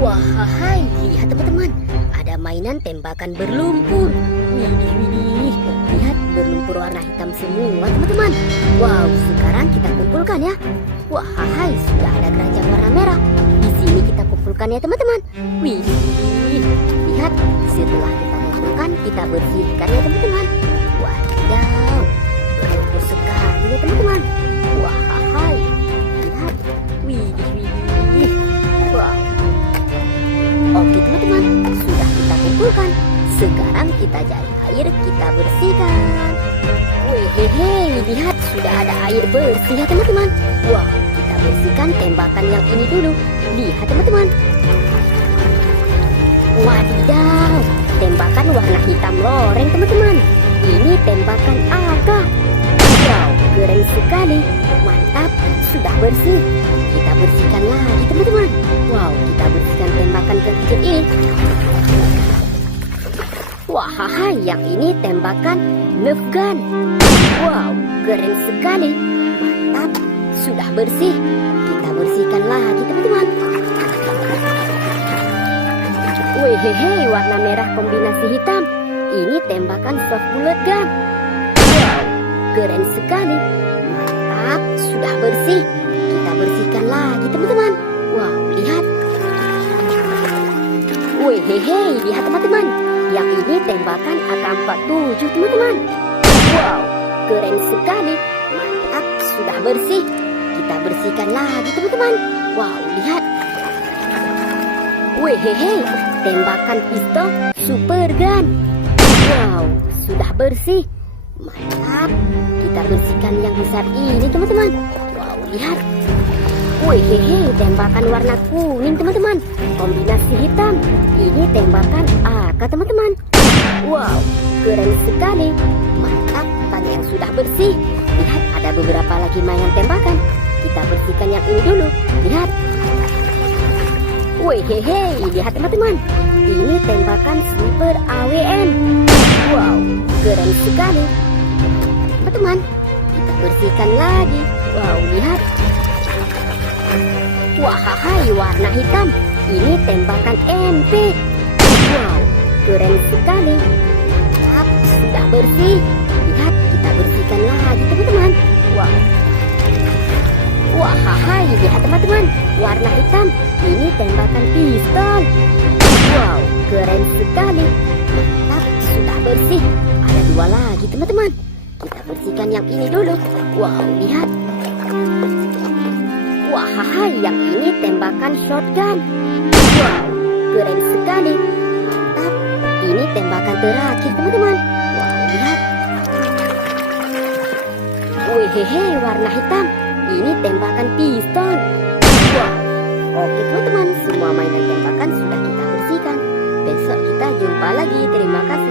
Wah, hai, lihat teman-teman, ada mainan tembakan berlumpur. Widih, widih, lihat berlumpur warna hitam semua teman-teman. Wow, sekarang kita kumpulkan ya. Wah, hai, sudah ada keranjang warna merah. Di sini kita kumpulkan ya teman-teman. Widih, lihat, setelah kita kumpulkan, kita bersihkan ya teman-teman. Wadidaw, berlumpur sekali ya teman-teman. Wah, hai, lihat, widih, widih. Wah. Oke teman-teman, sudah kita kumpulkan. Sekarang kita cari air, kita bersihkan. Wehehe, lihat sudah ada air bersih ya teman-teman. Wah, kita bersihkan tembakan yang ini dulu. Lihat teman-teman. Wadidaw, tembakan warna hitam loreng teman-teman. Ini tembakan AK. Wow, keren sekali. Mantap, sudah bersih. Kita bersihkan lagi teman-teman. Wow, kita bersihkan tembakan kecil ini. Wah, yang ini tembakan Nerf gun. Wow, keren sekali. Mantap, sudah bersih. Kita bersihkan lagi teman-teman. Wehehe, warna merah kombinasi hitam. Ini tembakan soft bullet gun. Wow, keren sekali. Mantap, sudah bersih. Kita bersihkan lagi teman-teman. Wow, lihat. Wehehe, lihat teman-teman. Yang ini tembakan AK-47 teman-teman. Wow, keren sekali. Mantap, sudah bersih. Kita bersihkan lagi teman-teman. Wow, lihat. Wehehe, tembakan pistol super gun. Wow, sudah bersih. Mantap, kita bersihkan yang besar ini teman-teman. Wow, lihat. Wehehe, tembakan warna kuning teman-teman. Kombinasi hitam. Ini tembakan AK teman-teman. Wow, keren sekali. Mantap, tadi yang sudah bersih. Lihat, ada beberapa lagi mainan tembakan. Kita bersihkan yang ini dulu. Lihat. Wehehe, lihat teman-teman. Ini tembakan sniper AWM. Wow, keren sekali. Teman-teman, kita bersihkan lagi. Wow, lihat. Wahai, warna hitam. Ini tembakan MP. Wow, keren sekali. Mantap, sudah bersih. Lihat, kita bersihkan lagi teman-teman. Wow. Wahai, lihat teman-teman. Warna hitam. Ini tembakan pistol. Wow, keren sekali. Mantap, sudah bersih. Ada dua lagi teman-teman. Kita bersihkan yang ini dulu. Wow, lihat. Wahai, yang ini tembakan shotgun. Wow, keren sekali. Mantap, ini tembakan terakhir teman-teman. Wow, lihat. Wehehe, warna hitam. Ini tembakan pistol. Wow. Oke teman-teman, semua mainan tembakan sudah kita bersihkan. Besok kita jumpa lagi. Terima kasih.